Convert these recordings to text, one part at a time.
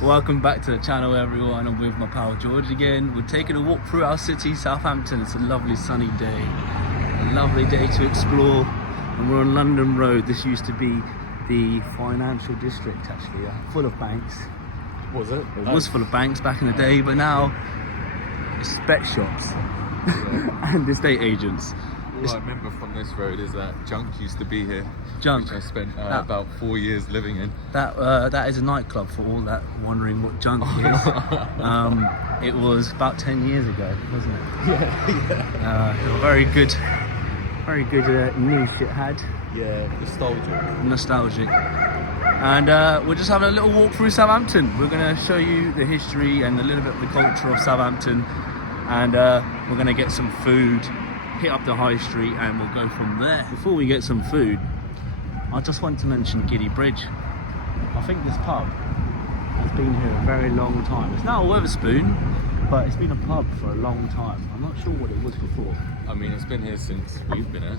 Welcome back to the channel, everyone. I'm with my pal George again. We're taking a walk through our city, Southampton. It's a lovely sunny day. A lovely day to explore. And we're on London Road. This used to be the financial district, actually, full of banks. Was it? It was full of banks back in the day, but now it's bet shops and estate agents. All I remember from this road is that junk used to be here. Junk. Which I spent about 4 years living in. That is a nightclub for all that wondering what junk is. It was about 10 years ago, wasn't it? Yeah. A very good niche it had. Yeah, Nostalgic. And we're just having a little walk through Southampton. We're going to show you the history and a little bit of the culture of Southampton. And we're going to get some food, hit up the high street, and we'll go from there. Before we get some food, I just want to mention Giddy Bridge. I think this pub has been here a very long time. It's now a Wetherspoon, but it's been a pub for a long time. I'm not sure what it was before. I mean, it's been here since we've been here.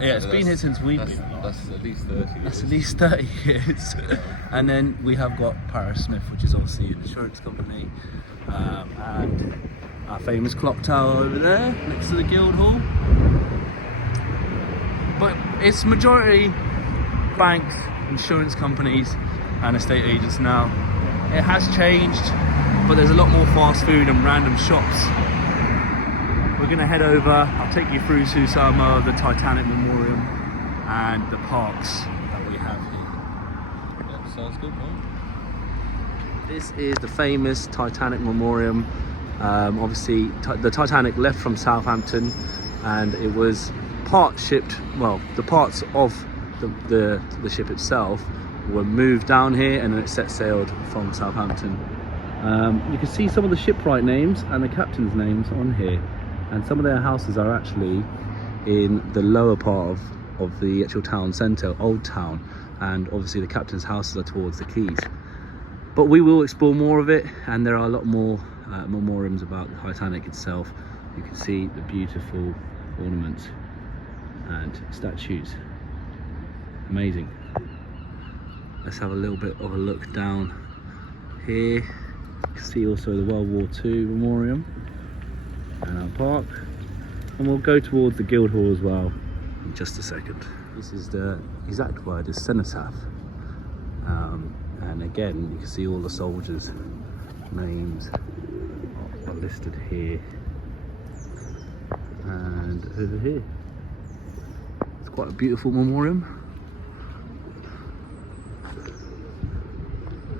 Yeah, it's been here since we've been. That's at least 30 years. That's at least 30 years. And then we have got Paris Smith, which is obviously an insurance company. And our famous clock tower over there, next to the Guildhall. But it's majority banks, insurance companies, and estate agents now. It has changed, but there's a lot more fast food and random shops. We're going to head over. I'll take you through Susama, the Titanic Memorial, and the parks that we have here. Yeah, sounds good, man. This is the famous Titanic Memorial. Obviously, the Titanic left from Southampton, and it was part shipped. Well, the parts of the ship itself were moved down here, and then it set sailed from Southampton. You can see some of the shipwright names and the captain's names on here. And some of their houses are actually in the lower part of the actual town centre, Old Town, and obviously the captain's houses are towards the quays. But we will explore more of it, and there are a lot more memoriams about the Titanic itself. You can see the beautiful ornaments and statues. Amazing. Let's have a little bit of a look down here. You can see also the World War II memoriam and our park, and we'll go towards the Guildhall as well in just a second. This is the exact word is cenotaph, and again you can see all the soldiers' names are listed here and over here. It's quite a beautiful memoriam,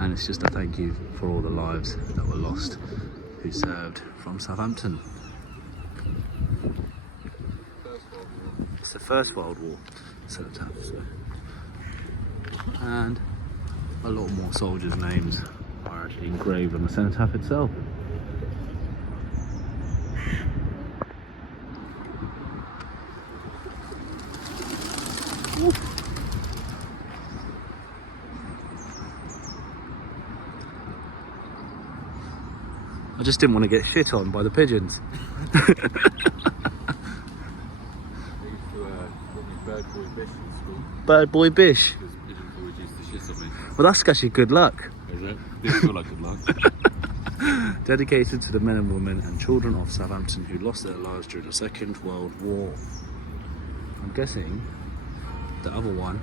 and it's just a thank you for all the lives that were lost who served from Southampton. It's the First World War cenotaph, and a lot more soldiers' names are actually engraved on the cenotaph itself. I just didn't want to get shit on by the pigeons. Bird Boy Bish in school. Bird Boy Bish. Because pigeons always used to shit on me. Well, that's actually good luck. Is it? Didn't feel like good luck. Dedicated to the men and women and children of Southampton who lost their lives during the Second World War. I'm guessing the other one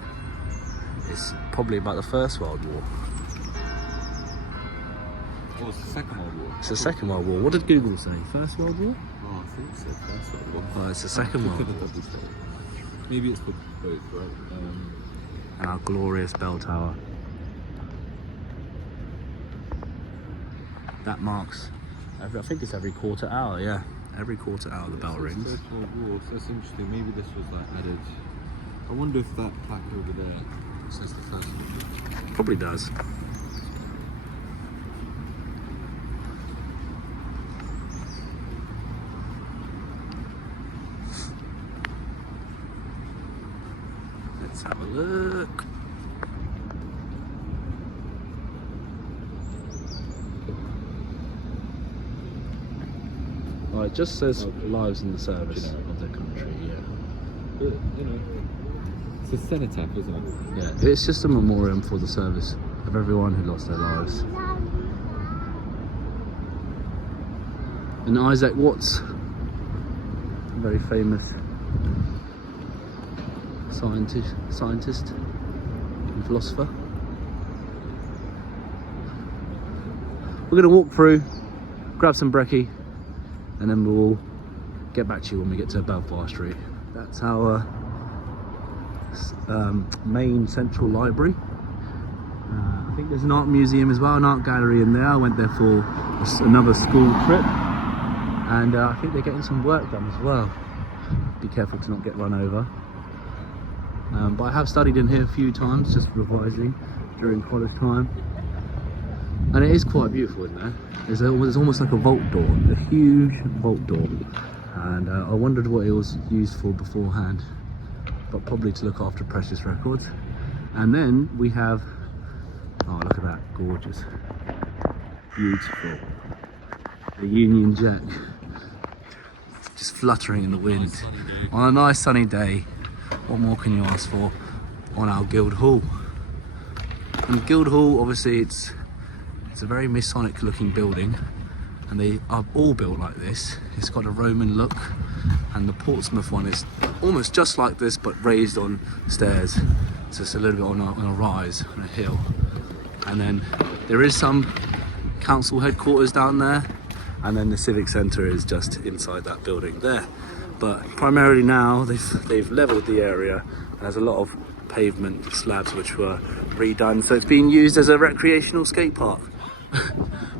is probably about the First World War. Oh, it's the Second World War. It's the Second World War. What did Google say? First World War? Oh, I think so. First World War. Oh, it's the Second World War. Maybe it's for both, right? And our glorious bell tower. That marks, I think it's every quarter hour, yeah. Every quarter hour the bell rings. First World War, so that's interesting. Maybe this was like added. I wonder if that plaque over there says the First World War. Probably does. Let's have a look. Oh, it just says lives in the service of their country, yeah. But, you know, it's a cenotaph, isn't it? Yeah, it's just a memoriam for the service of everyone who lost their lives. And Isaac Watts, a very famous scientist and philosopher. We're going to walk through, grab some brekkie, and then we'll get back to you when we get to Belfast Street. That's our main central library. I think there's an art museum as well, an art gallery in there. I went there for another school trip, and I think they're getting some work done as well. Be careful to not get run over. But I have studied in here a few times, just revising during college time. And it is quite beautiful in there. There's almost like a vault door, a huge vault door. And I wondered what it was used for beforehand, but probably to look after precious records. And then we have, oh look at that, gorgeous, beautiful, the Union Jack, just fluttering in the wind. On a nice sunny day, what more can you ask for on our Guildhall? And Guildhall, obviously it's a very Masonic looking building, and they are all built like this. It's got a Roman look, and the Portsmouth one is almost just like this but raised on stairs, so it's a little bit on a rise, on a hill. And then there is some council headquarters down there, and then the Civic Centre is just inside that building there. But primarily now they've levelled the area, and there's a lot of pavement slabs which were redone, so it's being used as a recreational skate park.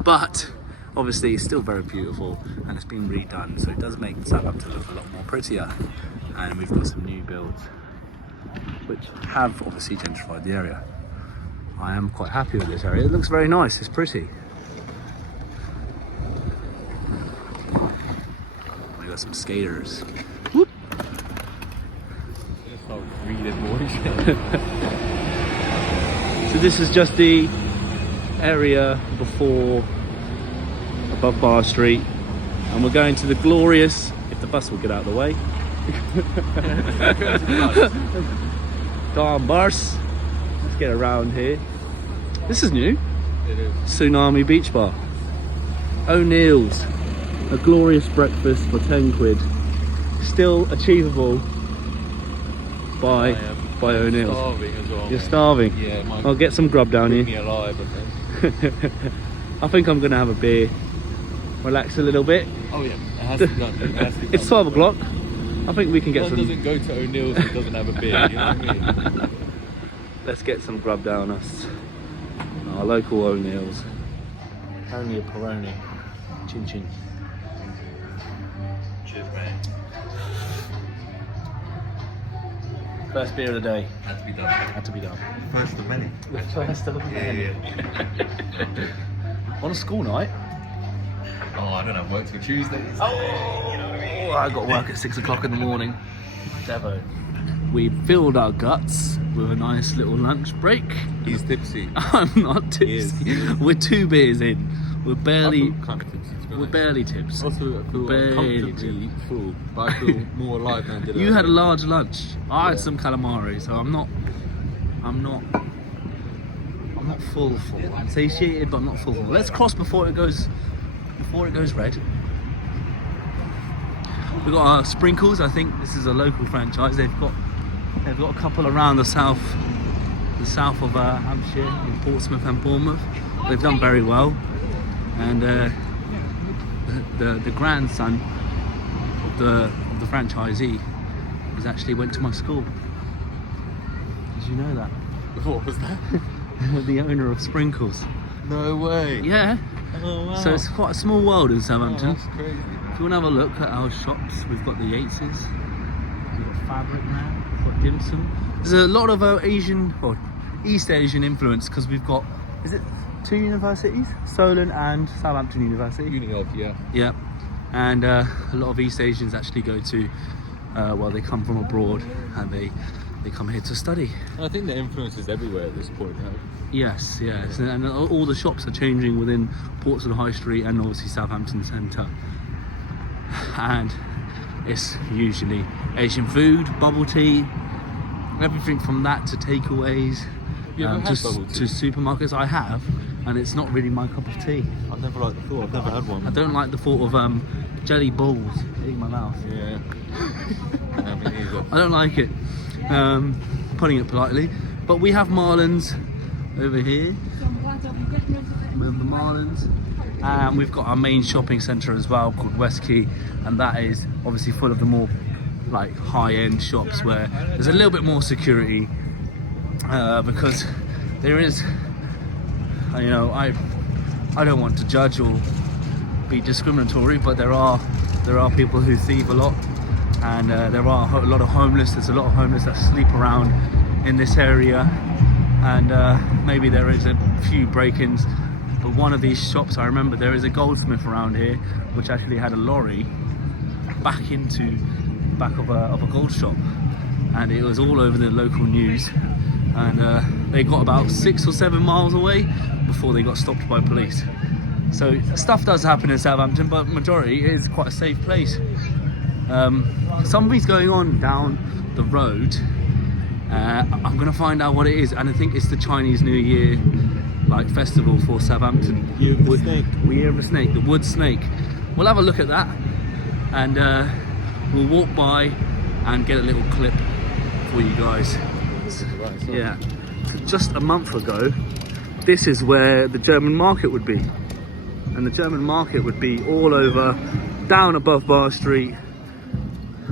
But obviously it's still very beautiful, and it's been redone, so it does make Southampton look a lot more prettier. And we've got some new builds which have obviously gentrified the area. I am quite happy with this area. It looks very nice, it's pretty. We got some skaters. Whoop. So this is just the area before, above Bar Street, and we're going to the glorious, if the bus will get out of the way. Come on, bus. Let's get around here. This is new. It is. Tsunami Beach Bar. O'Neill's. A glorious breakfast for 10 quid. Still achievable by O'Neill's. Starving as well. You're starving? Yeah, I'll get some grub down me here. alive, I think. I think I'm going to have a beer. Relax a little bit. Oh yeah, it has to be done. It has to be It's done. 12 o'clock. I think we can get One some... doesn't go to O'Neill's and doesn't have a beer, you know what I mean? Let's get some grub down us. Our local O'Neill's. Only a Peroni. Chin chin. Cheers, mate. First beer of the day. Had to be done. Had to be done. First of many. The first of the Yeah. On a school night. Oh, I don't have work till Tuesdays. Oh, I got work at 6 o'clock in the morning. Devo. We filled our guts with a nice little lunch break. He's tipsy. I'm not tipsy. We're 2 beers in. We're barely. I feel kind of tipsy, to be We're honest. barely tips. Also, I feel Barely uncomfortably full, but I feel more alive than I did. You had a large lunch. I had Yeah. some calamari, so I'm not full. I'm satiated, but I'm not full. Let's cross before it goes red. We've got our sprinkles. I think this is a local franchise. They've got a couple around the south of Hampshire, in Portsmouth and Bournemouth. They've done very well, and the grandson of the franchisee actually went to my school. Did you know that? What was that? The owner of Sprinkles. No way. Yeah. Oh wow. So it's quite a small world in Oh, Southampton. that's crazy. If you want to have a look at our shops, we've got the Yateses, we've got Fabric now, we've got Dim Sum. There's a lot of Asian, or East Asian influence, because we've got, is it 2 universities? Solent and Southampton University. Uni of, yeah. Yeah. And a lot of East Asians actually go to, they come from abroad and they come here to study. I think the influence is everywhere at this point, right? Yes, yes. And all the shops are changing within Portsmouth High Street and obviously Southampton Centre. And it's usually Asian food, bubble tea, everything from that to takeaways You ever had to, bubble to tea? supermarkets. I have, and it's not really my cup of tea. I've never liked the thought. I've never had one. I don't like the thought of jelly balls in my mouth. Yeah. I mean, either. I don't like it. Putting it politely. But we have Marlins over here. We have the Marlins. And we've got our main shopping centre as well called West Quay, and that is obviously full of the more like high-end shops where there's a little bit more security because there is, you know, I don't want to judge or be discriminatory, but there are people who thieve a lot, and there are a lot of homeless. There's a lot of homeless that sleep around in this area, and maybe there is a few break-ins. But one of these shops, I remember there is a goldsmith around here which actually had a lorry back of a gold shop, and it was all over the local news, and they got about 6 or 7 miles away before they got stopped by police. So stuff does happen in Southampton, but majority is quite a safe place. Something's going on down the road. I'm gonna find out what it is, and I think it's the Chinese New Year like festival for Southampton. Year of the snake. Year of the snake, the wood snake. We'll have a look at that, and we'll walk by and get a little clip for you guys. Yeah, just a month ago, this is where the German market would be, and the German market would be all over, down above Bar Street.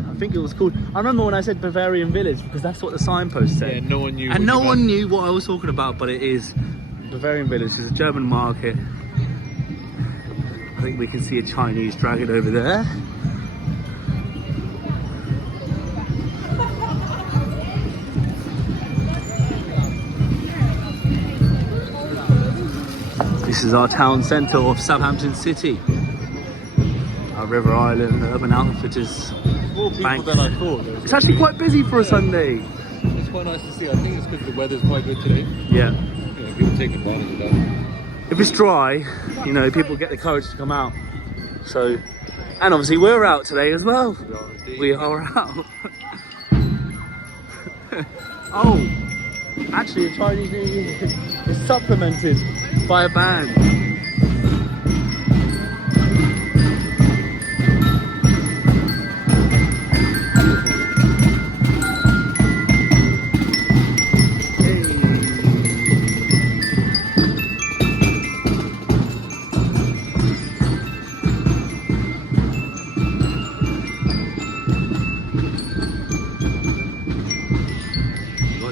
I think it was called, I remember when I said Bavarian Village because that's what the signpost said. Yeah, no one knew. And no one knew what I was talking about, but it is Bavarian Village. It's a German market. I think we can see a Chinese dragon over there. This is our town centre of Southampton City. Our River Island Urban Outfitters. More people Bank. than I thought. It's actually quite busy for a Sunday. It's quite nice to see. I think it's because the weather's quite good today. Yeah. You know, people take advantage of that. If it's dry, you know, people get the courage to come out. So, and obviously we're out today as well. We are out. Oh, actually the Chinese New Year is supplemented by a band.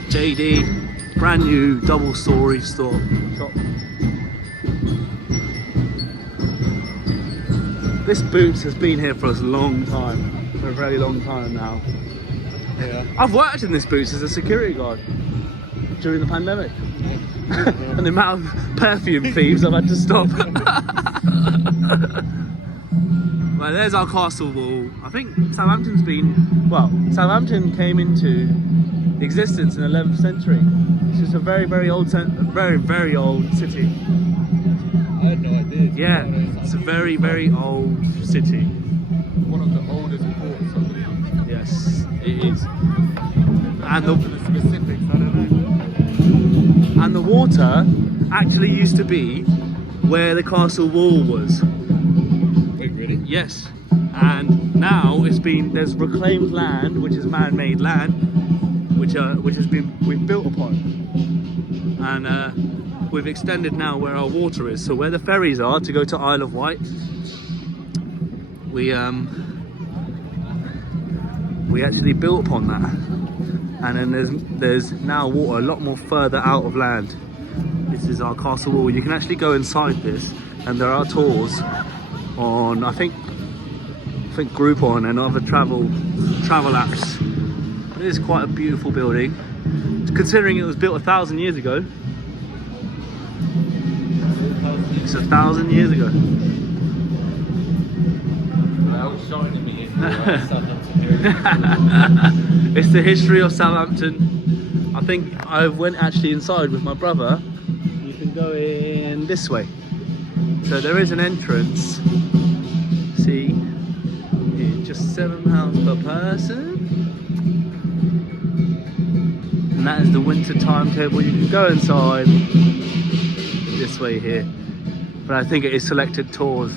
JD, brand new double-story shop. This Boots has been here for a long time, for a very long time now. Yeah. I've worked in this Boots as a security guard during the pandemic, and the amount of perfume thieves I've had to stop. Well, there's our castle wall. I think Southampton's been, well, Southampton came into existence in the 11th century. It's just a very, very old, very old city. I had no idea. Yeah, it's a very, very old city. One of the oldest ports, I believe. Yes, it is. And The specifics, I don't know. the water actually used to be where the castle wall was. Wait, really? Yes, and now there's reclaimed land, which is man-made land, we've built upon, and we've extended now where our water is. So where the ferries are to go to Isle of Wight, we actually built upon that, and then there's now water a lot more further out of land. This is our castle wall. You can actually go inside this, and there are tours on I think Groupon and other travel apps. It is quite a beautiful building, considering it was built 1,000 years ago. It's 1,000 years ago. Outshining me. It's the history of Southampton. I think I went actually inside with my brother. You can go in this way. So there is an entrance. See, it's just £7 per person. And that is the winter timetable. You can go inside this way here, but I think it is selected tours.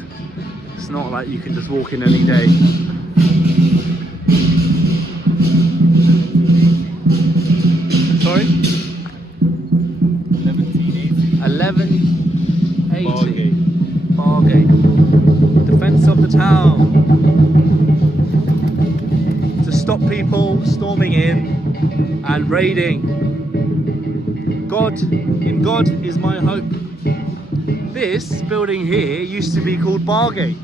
It's not like you can just walk in any day. Sorry? 1180. Bargate. Defense of the town. To stop people storming in and raiding. In God is my hope. This building here used to be called Bargate,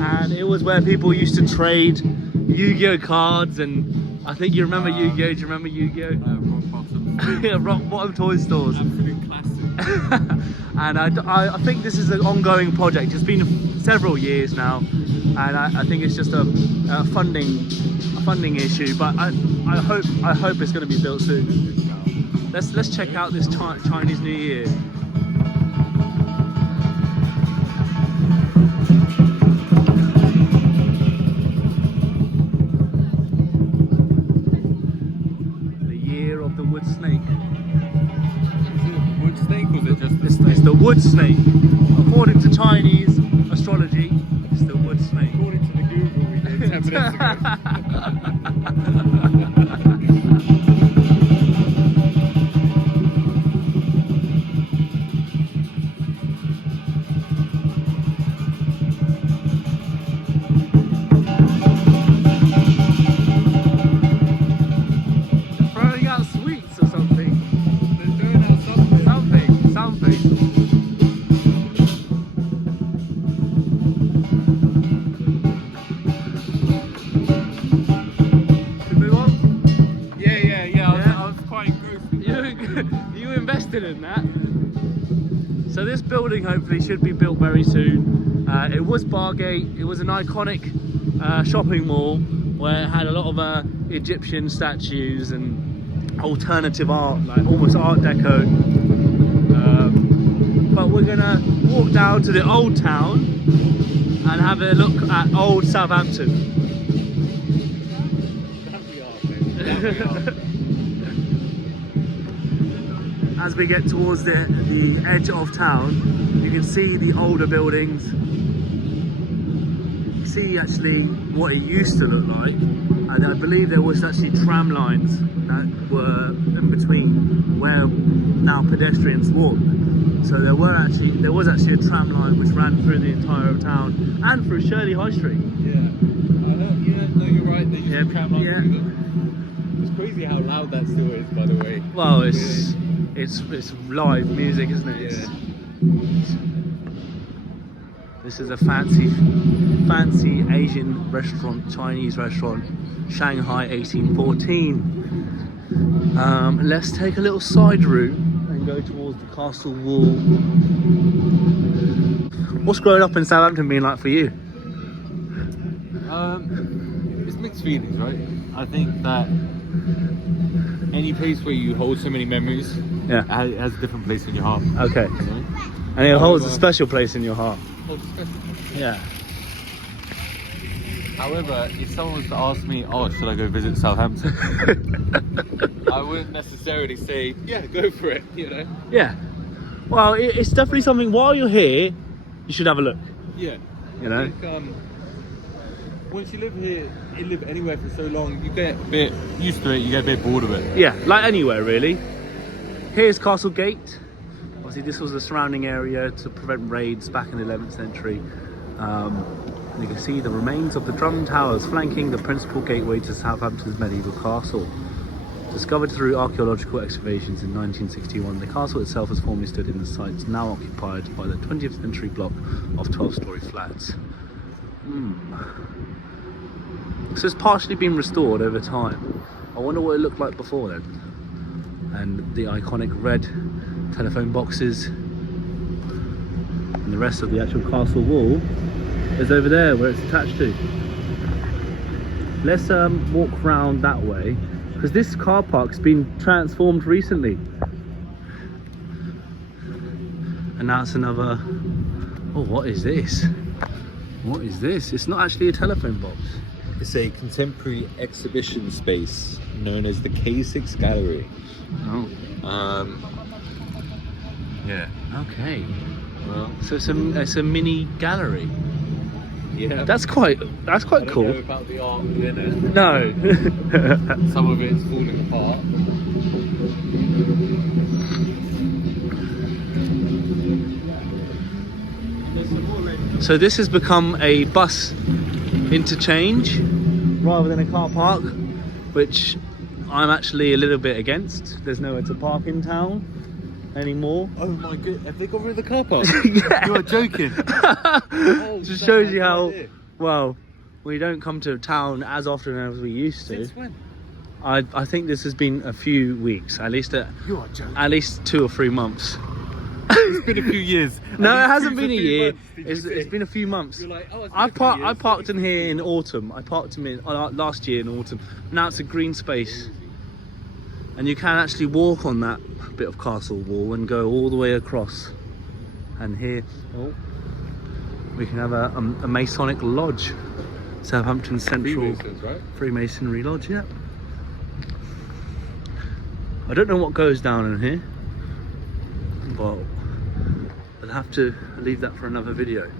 and it was where people used to trade Yu-Gi-Oh cards, and I think you remember Yu-Gi-Oh. Do you remember Yu-Gi-Oh? Rock bottom. Yeah, rock bottom toy stores. Absolute classic. And I think this is an ongoing project. It's been several years now, and I think it's just a funding issue. But I hope it's going to be built soon. Let's check out this Chinese New Year. The year of the wood snake. Is it wood snake or is it just the snake? It's the wood snake. According to Chinese astrology, it's the wood snake. According to the Google we did 10 minutes ago. Throwing out sweets or something. They're doing out something. Something. Should we move on? Yeah. I was quite engrossed. You invested in that. So this building hopefully should be built very soon. It was Bargate. It was an iconic shopping mall where it had a lot of Egyptian statues and alternative art, like almost Art Deco. But we're gonna walk down to the old town and have a look at old Southampton. That we are, mate. That we are. As we get towards the edge of town, you can see the older buildings. You see actually what it used to look like, and I believe there was actually tram lines that were in between where now pedestrians walk. So there was actually a tram line which ran through the entire town and through Shirley High Street. Yeah. No, you're right. They used to tram lines yeah. through them. It's crazy how loud that still is, by the way. Well, it's live music, isn't it? Yeah. This is a fancy Asian restaurant, Chinese restaurant, Shanghai 1814. Let's take a little side route and go towards the castle wall. What's growing up in Southampton been like for you? It's mixed feelings, right? I think that any place where you hold so many memories, Yeah. it has a different place in your heart. Okay. You know? And it holds a special place in your heart. Yeah. However, if someone was to ask me, oh, should I go visit Southampton? I wouldn't necessarily say, yeah, go for it, you know? Yeah. Well, it's definitely something, while you're here, you should have a look. Yeah. You know? I think, once you live here, you live anywhere for so long, you get a bit used to it, you get a bit bored of it. Yeah, like anywhere really. Here's Castle Gate. Obviously this was the surrounding area to prevent raids back in the 11th century. You can see the remains of the drum towers flanking the principal gateway to Southampton's medieval castle. Discovered through archaeological excavations in 1961, the castle itself has formerly stood in the sites now occupied by the 20th century block of 12-storey flats. So it's partially been restored over time. I wonder what it looked like before then. And the iconic red telephone boxes and the rest of the actual castle wall is over there where it's attached to. Let's walk round that way, because this car park's been transformed recently. And now it's another... Oh, what is this? What is this? It's not actually a telephone box. It's a contemporary exhibition space known as the K6 Gallery. Oh. Yeah. Okay. Well, So it's a mini gallery. yeah. That's quite I don't cool. know about the art within it. No. Some of it's falling apart. So this has become a bus interchange rather than a car park, which I'm actually a little bit against. There's nowhere to park in town anymore. Oh my god, have they got rid of the car park? Yeah. You are joking. Just shows you how well we don't come to town as often as we used to. Since when? I think this has been a few weeks, at least You are joking. at least 2 or 3 months. It's been a few years. No, At it hasn't least been a 2 year. months, did you It's say? been a few months. You're like, oh, it's been I a few years. parked in here in autumn. I parked in last year in autumn. Now it's a green space, and you can actually walk on that bit of castle wall and go all the way across. And here, we can have a Masonic lodge, Southampton Central Freemasons, right? Freemasonry Lodge. Yeah. I don't know what goes down in here, but I'll have to leave that for another video.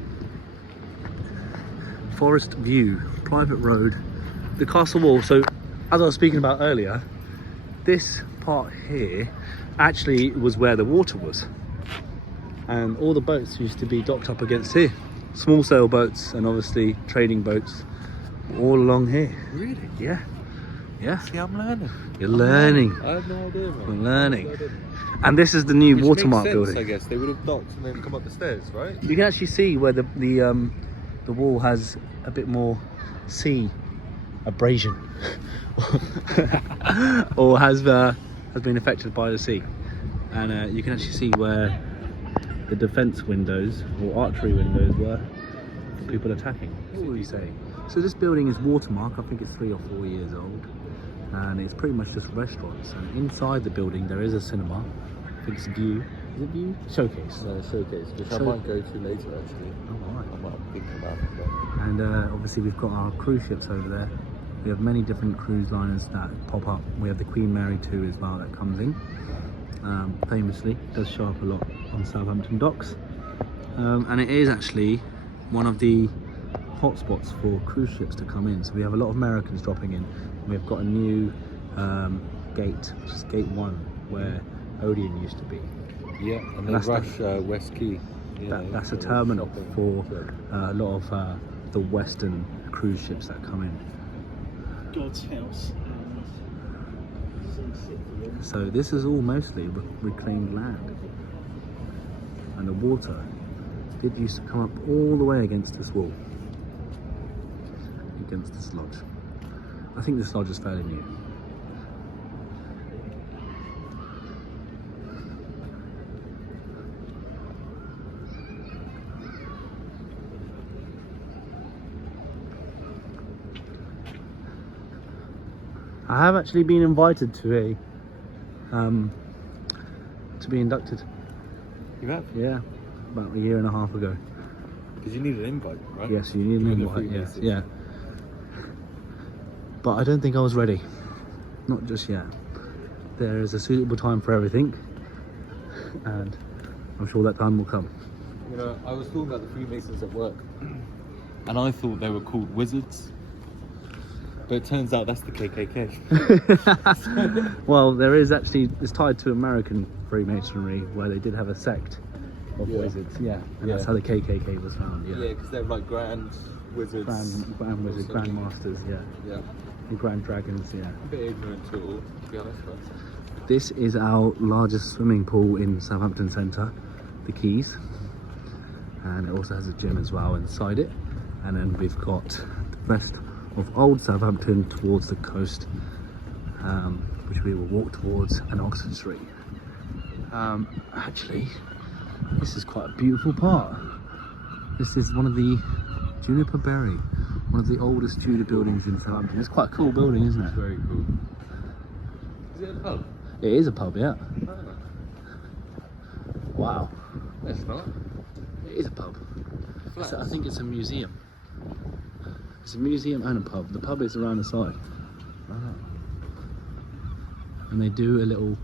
Forest view, private road, the castle wall. So as I was speaking about earlier, this part here actually was where the water was, and all the boats used to be docked up against here. Small sail boats and obviously trading boats all along here. Really? Yeah. Yeah. See, I'm learning. You're learning. I had no idea, man. We're learning. And this is the new Which watermark makes sense, building. I guess they would have docked and then come up the stairs, right? You can actually see where the wall has a bit more sea abrasion, or has been affected by the sea, and you can actually see where the defence windows or archery windows were for people attacking. What would you say? So this building is watermark. I think it's 3 or 4 years old, and it's pretty much just restaurants. And inside the building there is a cinema. I think it's View. Is it View? Showcase. Showcase, which I might go to later actually. Oh, right. I'm not thinking about it. But... And obviously we've got our cruise ships over there. We have many different cruise liners that pop up. We have the Queen Mary 2 as well that comes in. Famously, does show up a lot on Southampton docks. And it is actually one of the hotspots for cruise ships to come in. So we have a lot of Americans dropping in. We've got a new gate, which is Gate 1, where Odeon used to be. Yeah, and then that's Rush West Quay. That's a terminal for a lot of the Western cruise ships that come in. God's house. So this is all mostly reclaimed land, and the water did used to come up all the way against this wall, against this lodge. I think this lodge is fairly new. I have actually been invited to be inducted. You have? Yeah, about a year and a half ago. Because you need an invite, right? Yes, you need an You're the invite. Yeah, Freemasons. yeah. But I don't think I was ready. Not just yet. There is a suitable time for everything, and I'm sure that time will come. You know, I was talking about the Freemasons at work, and I thought they were called wizards. But it turns out that's the KKK. Well, there is actually, it's tied to American Freemasonry, where they did have a sect of wizards, and that's how the KKK was found. Yeah, because they're like grand wizards. Grand wizards, grand masters, Yeah. and grand dragons, A bit ignorant to it all, to be honest. But... This is our largest swimming pool in Southampton Centre, the Quays, and it also has a gym as well inside it. And then we've got the rest of old Southampton towards the coast, which we will walk towards, and Oxford Street. Actually, this is quite a beautiful part. This is one of the Juniper Berry, one of the oldest Tudor buildings in Southampton. It's quite a cool building, isn't it? Very cool. Is it a pub? It is a pub, yeah. Wow. It's not. It is a pub. I think it's a museum. It's a museum and a pub. The pub is around the side. And they do a little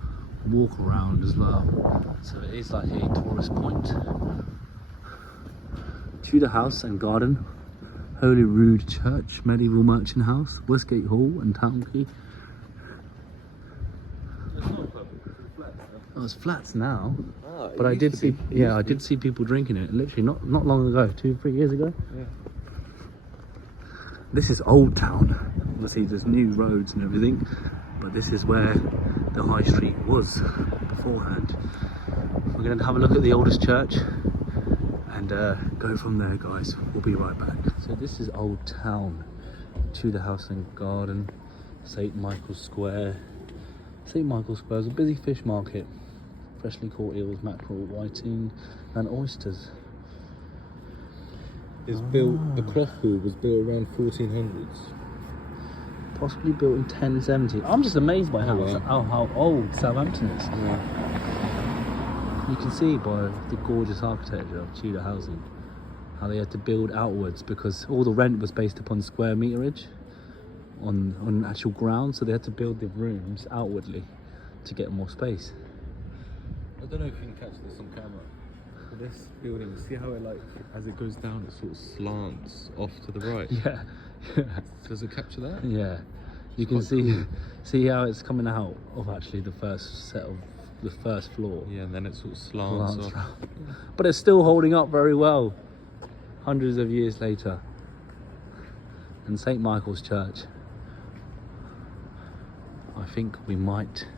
walk around as well. So it is like a tourist point. Tudor House and Garden, Holy Rood Church, Medieval Merchant House, Westgate Hall and Town Key. Oh, it's flats now. But I did see, I did see people drinking it. Literally not long ago, 2-3 years ago. Yeah. This is Old Town. Obviously, there's new roads and everything, but this is where the High Street was beforehand. We're going to have a look at the oldest church and go from there, guys. We'll be right back. So this is Old Town, Tudor House and Garden, St Michael's Square. St Michael's Square is a busy fish market. Freshly caught eels, mackerel, whiting and oysters. It's built, the cloth hall was built around 1400s. Possibly built in 1070. I'm just amazed by how old Southampton is. Yeah. You can see by the gorgeous architecture of Tudor housing how they had to build outwards because all the rent was based upon square meterage on actual ground, so they had to build the rooms outwardly to get more space. I don't know if you can catch this on camera. But this building, see how it as it goes down, it sort of slants off to the right. Yeah. Does it capture that? Yeah. You can see how it's coming out of actually the first floor. Yeah, and then it sort of slants off. But it's still holding up very well, hundreds of years later. And St Michael's Church, I think we might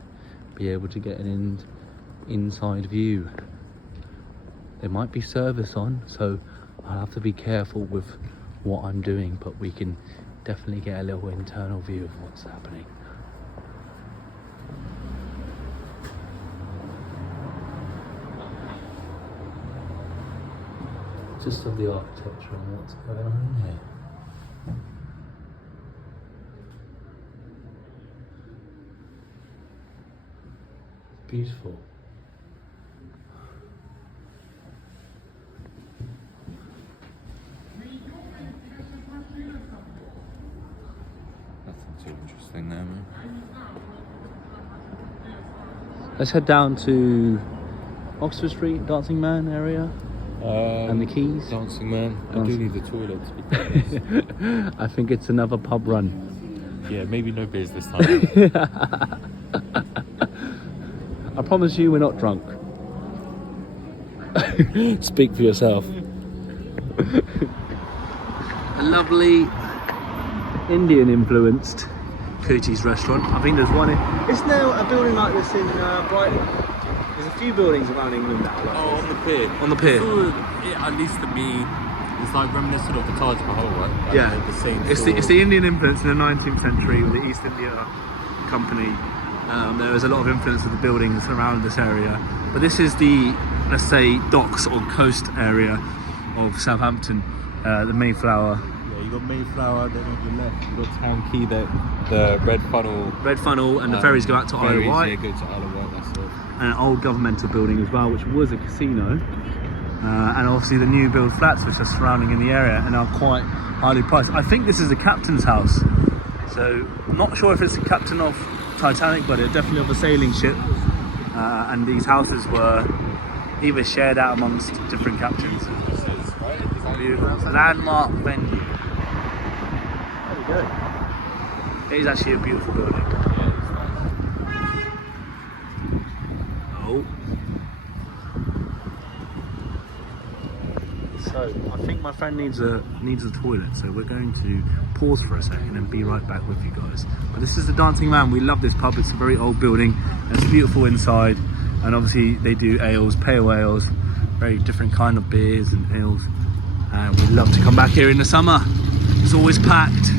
be able to get an inside view. There might be service on, so I'll have to be careful with what I'm doing, but we can definitely get a little internal view of what's happening. Just of the architecture and what's going on here. Beautiful. Nothing too interesting there, man. Let's head down to Oxford Street, Dancing Man area, and the Keys. Dancing Man. I do need the toilet to be honest. I think it's another pub run. Yeah, maybe no beers this time. I promise you we're not drunk. Speak for yourself. A lovely Indian influenced Coochie's restaurant. I think there's one in... Is there a building like this in Brighton? There's a few buildings around England that are like Oh, on the pier. On the pier. At least to me, it's like reminiscent of the Taj Mahal, right? Like Yeah. The same It's the Indian influence in the 19th century with the East India Company. There was a lot of influence of the buildings around this area. But this is the, let's say, docks or coast area of Southampton, the Mayflower. Yeah, you got Mayflower, then on your left, you got Town Key, the Red Funnel. Red Funnel, and the ferries go out to Isle of Wight. Yeah, go to Isle of Wight, that's it. And an old governmental building as well, which was a casino. And obviously the new build flats which are surrounding in the area and are quite highly priced. I think this is the captain's house. So I'm not sure if it's the captain of Titanic, but it's definitely of a sailing ship. And these houses were either shared out amongst different captains. Beautiful. Landmark venue. There we go. It is actually a beautiful building. Oh. So I think my friend needs a toilet, so we're going to pause for a second and be right back with you guys. But this is the Dancing Man. We love this pub. It's a very old building. It's beautiful inside, and obviously they do ales, pale ales, very different kind of beers and ales. And we love to come back here in the summer. It's always packed.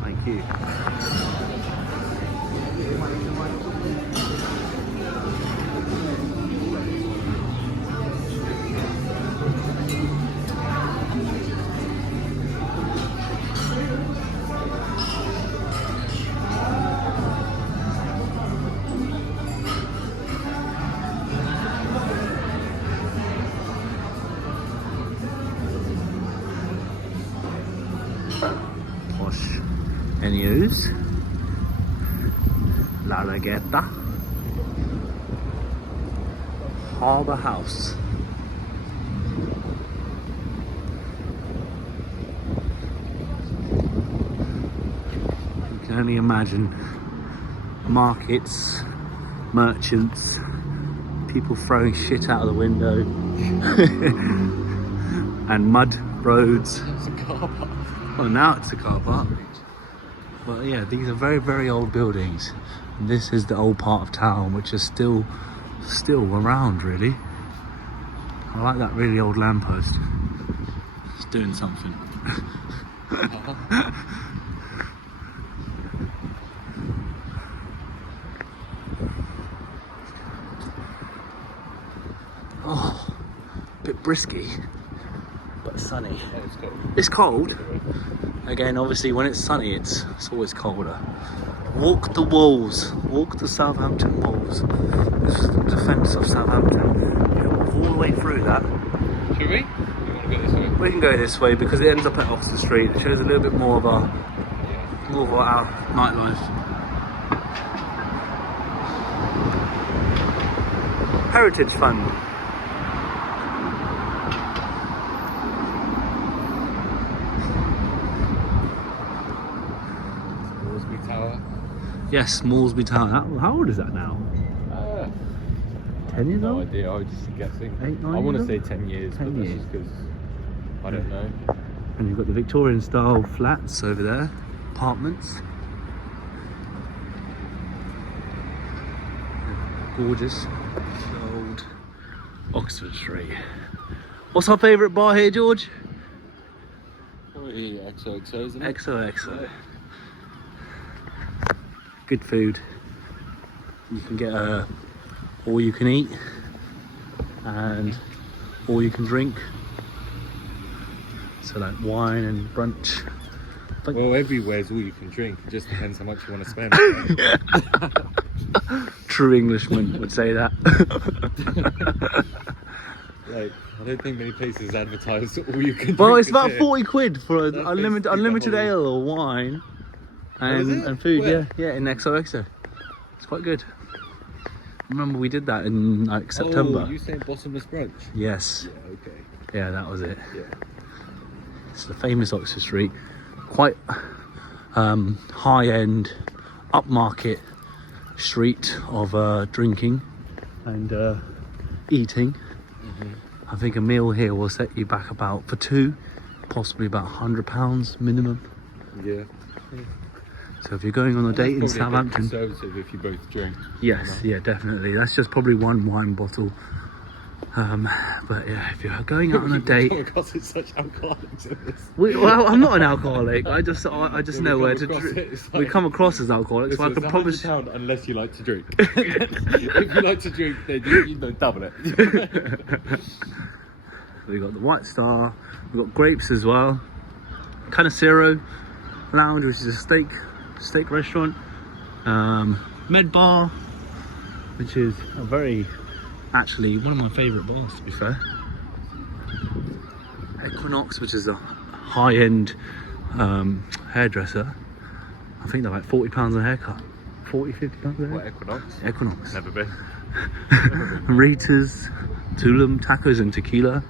Thank you. Anyways, La Laguetta Harbour House. You can only imagine markets, merchants, people throwing shit out of the window, and mud roads. It's a car park. Well, now it's a car park. But yeah, these are very, very old buildings. And this is the old part of town, which is still around, really. I like that really old lamppost. It's doing something. Oh, a bit brisky, but sunny. Yeah, it's cool. It's cold. Again, obviously, when it's sunny, it's always colder. Walk the walls. Walk the Southampton walls. This is the defence of Southampton. You can walk all the way through that. Should we? We want to go this way. We can go this way because it ends up at Oxford Street. It shows a little bit more of our nightlife. Heritage Fund. Moresby Tower. Yes, Moresby Tower. How old is that now? 10 years No old? idea. I was just guessing. 8, 9 I want to years say 10 years, 10 but that's years. just because I don't know. And you've got the Victorian style flats over there, apartments. Gorgeous. Old Oxford Street. What's our favourite bar here, George? Probably XOXO, isn't it? XOXO. Good food. You can get all you can eat and all you can drink. So like wine and brunch. But Well, everywhere's all you can drink. It just depends how much you want to spend. true Englishman would say that. Like, I don't think many places advertise all you can Well, drink. it's about is it? 40 quid for That's unlimited basically the whole- ale or wine is it? and food. Where? Yeah, in XOXO. It's quite good. Remember we did that in like September. Oh, you saying bottomless brunch? Yes. Yeah, okay. Yeah, that was it. Yeah. It's the famous Oxford Street. Quite high-end, upmarket street of drinking and eating. I think a meal here will set you back about, for two, possibly about £100 minimum. Yeah. So if you're going on a date in That's probably a bit Southampton, conservative if you both drink. yes, yeah, definitely. That's just probably one wine bottle. But yeah, if you're going out on a date, Come across as such alcoholics in this. well, I'm not an alcoholic. I just When know we where come to across drink. it, it's We like- come across as alcoholics, so I It's can promise. £100 unless you like to drink. If you like to drink, then you know, double it. We've got the White Star. We've got grapes as well. Canacero Lounge, which is a steak restaurant. Med Bar, which is a actually one of my favourite bars, to be fair. Equinox, which is a high-end hairdresser. I think they're like £40 a haircut. 40, £50 a haircut. What, Equinox? Equinox. Never been. Rita's, Tulum, tacos and tequila.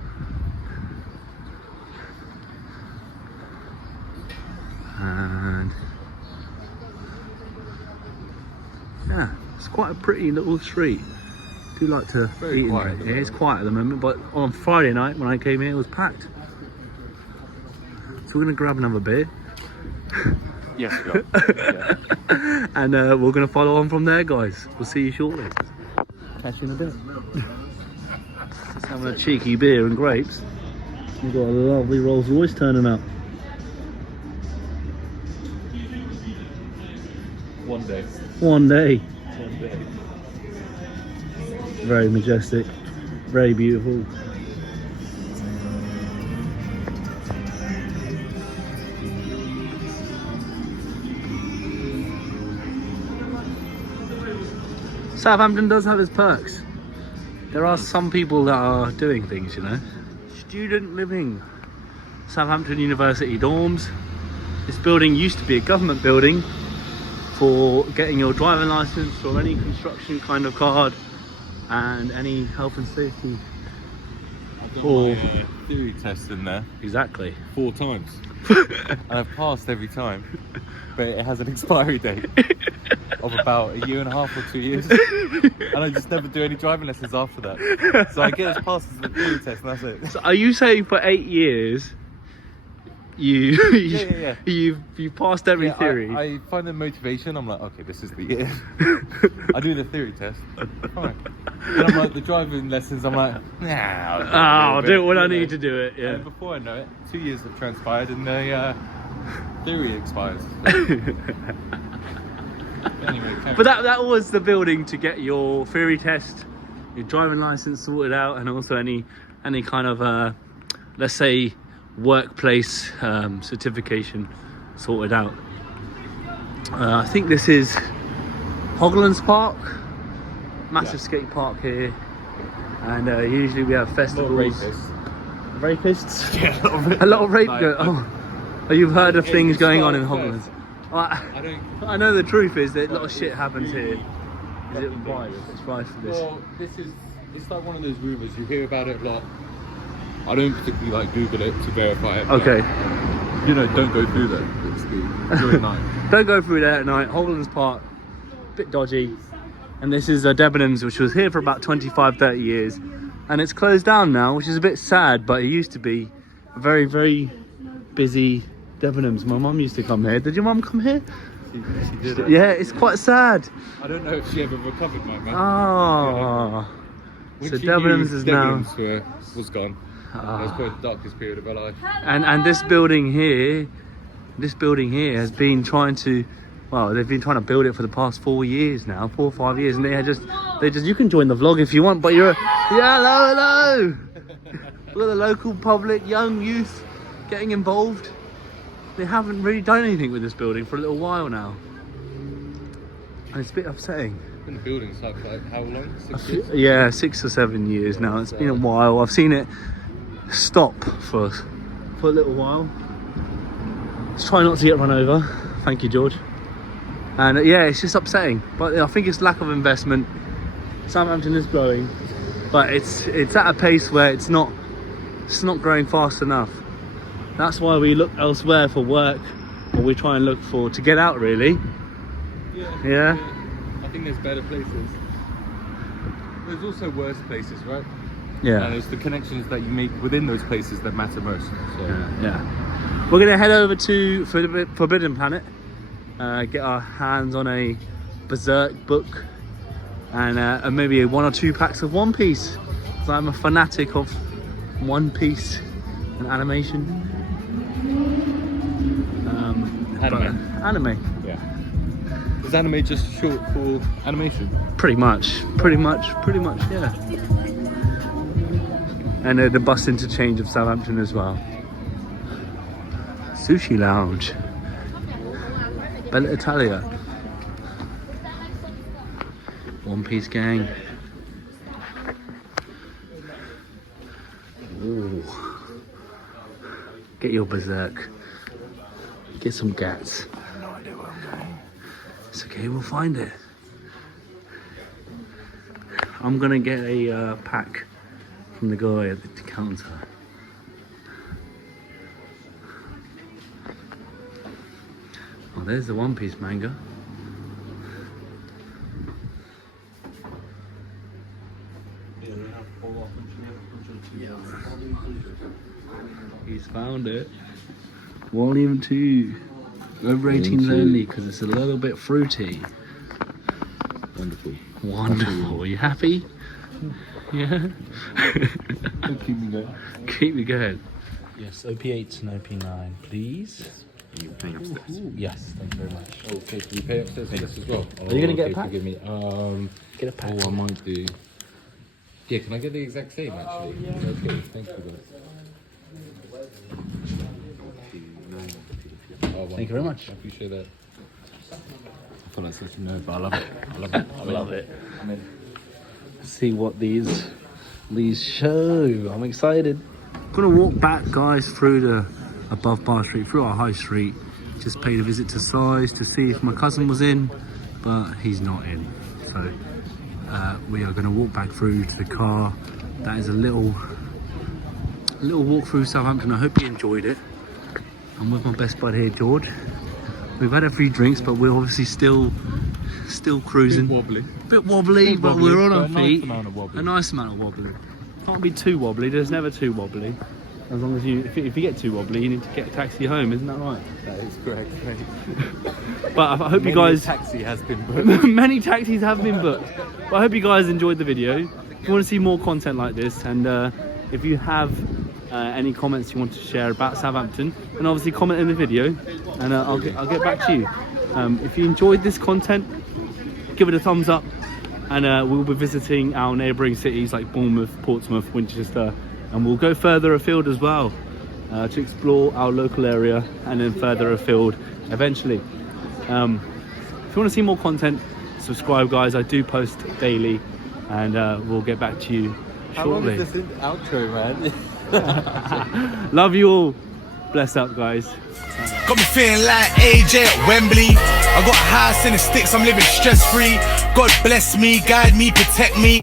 And yeah, it's quite a pretty little street. I do like to Very eat and quiet drink at the here. It's quiet at the moment, but on Friday night when I came here, it was packed. So we're gonna grab another beer. Yes, we are. Yeah. And we're going to follow on from there, guys. We'll see you shortly. Catch you in a bit. Just having a cheeky beer and grapes. We've got a lovely Rolls Royce turning up. One day. One day. One day. Very majestic. Very beautiful. Southampton does have its perks. There are some people that are doing things, you know. Student living. Southampton University dorms. This building used to be a government building for getting your driving license or any construction kind of card and any health and safety. I've done Or- my theory test in there Exactly. 4 times. And I've passed every time. But it has an expiry date of about 1.5 years or 2 years. And I just never do any driving lessons after that. So I get as passes the theory test and that's it. So are you saying for 8 years Yeah. you've passed every theory? I find the motivation, I'm like, okay, this is the year. I do the theory test. Fine. Then I'm like, the driving lessons, I'm like, nah. I'll do it when I need to do it, yeah. And before I know it, 2 years have transpired and the theory expires. Anyway, But that was the building to get your theory test, your driving license sorted out, and also any kind of let's say workplace certification sorted out. I think this is Hoglands Park, massive skate park here, and usually we have festivals. Rapists? Yeah, A lot of rape. Like, You've heard of yeah, things you going on in start Hoglands. first. I know the truth is that a lot of shit happens here. Is it right? It's right for this. Well, it's like one of those rumours, you hear about it a lot. I don't particularly like Google it to verify it. but, Okay. You know, don't go through there, basically, during night. Don't go through there at night. Hoglands Park, bit dodgy. And this is Debenhams, which was here for about 25-30 years. And it's closed down now, which is a bit sad, but it used to be a very, very busy Debenhams. My mum used to come here. Did your mum come here? She did. Yeah, it's quite sad. I don't know if she ever recovered, my man. Oh. When So she Debenhams knew is now... Debenhams was gone. That was probably the darkest period of her life. And this building here has been trying to, well, they've been trying to build it for the past 4 years now, 4 or 5 years, and they just, you can join the vlog if you want, but you're, yeah, hello. Look at the local public, young youth getting involved. They haven't really done anything with this building for a little while now, and it's a bit upsetting. Been the building's like how long? 6 years? Yeah, 6 or 7 years now. It's been a while. I've seen it stop for a little while. Let's try not to get run over. Thank you, George. And yeah, it's just upsetting. But I think it's lack of investment. Southampton is growing, but it's at a pace where it's not growing fast enough. That's why we look elsewhere for work, or we try and look to get out really. Yeah. I think there's better places. There's also worse places, right? Yeah. And it's the connections that you make within those places that matter most. So. Yeah. We're gonna head over to Forbidden Planet, get our hands on a Berserk book, and maybe 1 or 2 packs of One Piece. So I'm a fanatic of One Piece and animation. Anime. Yeah. Is anime just short for animation? Pretty much, yeah. And the bus interchange of Southampton as well. Sushi Lounge. Bella Italia. One Piece gang. Ooh. Get your Berserk. Get some gats. I have no idea where I'm going. It's okay, we'll find it. I'm gonna get a pack from the guy at the counter. Oh, there's the One Piece manga. He's found it. Volume 2. Over 18s only because it's a little bit fruity. Wonderful. Wonderful. Are you happy? Yeah. Don't keep me going. Keep me going. Yes, OP8 and OP9, please. Are you paying upstairs? Yes, thank you very much. Okay, can you pay upstairs for this as well? Are you gonna get a pack? Forgive me. Get a pack. Oh, I might do. Yeah, can I get the exact same actually? Okay, thank you guys. Thank you very much. I appreciate that. I thought I'd let you know, but I love it. I love it. I love it. I'm in. See what these show. I'm excited. I'm gonna walk back, guys, through the above Bar Street, through our high street, Just paid a visit to Size to see if my cousin was in, but he's not in. So we are going to walk back through to the car. That is a little walk through Southampton. I hope you enjoyed it. I'm with my best bud here, George. We've had a few drinks, but we're obviously still cruising. Bit wobbly, but we're on our feet. A nice amount of wobbly. Can't be too wobbly. There's never too wobbly. As long as if you get too wobbly, you need to get a taxi home. Isn't that right? That is correct, mate. But I hope you guys. Taxi has been booked. Many taxis have been booked. But I hope you guys enjoyed the video. If you want to see more content like this, and if you have any comments you want to share about Southampton, then obviously comment in the video, and I'll get back to you. If you enjoyed this content, give it a thumbs up, and we'll be visiting our neighbouring cities like Bournemouth, Portsmouth, Winchester, and we'll go further afield as well to explore our local area, and then further afield eventually. If you want to see more content, subscribe, guys. I do post daily, and we'll get back to you shortly. How long is this outro, man? Love you all. Bless up, guys. Got me feeling like AJ at Wembley. I got a house in the sticks, I'm living stress free. God bless me, guide me, protect me.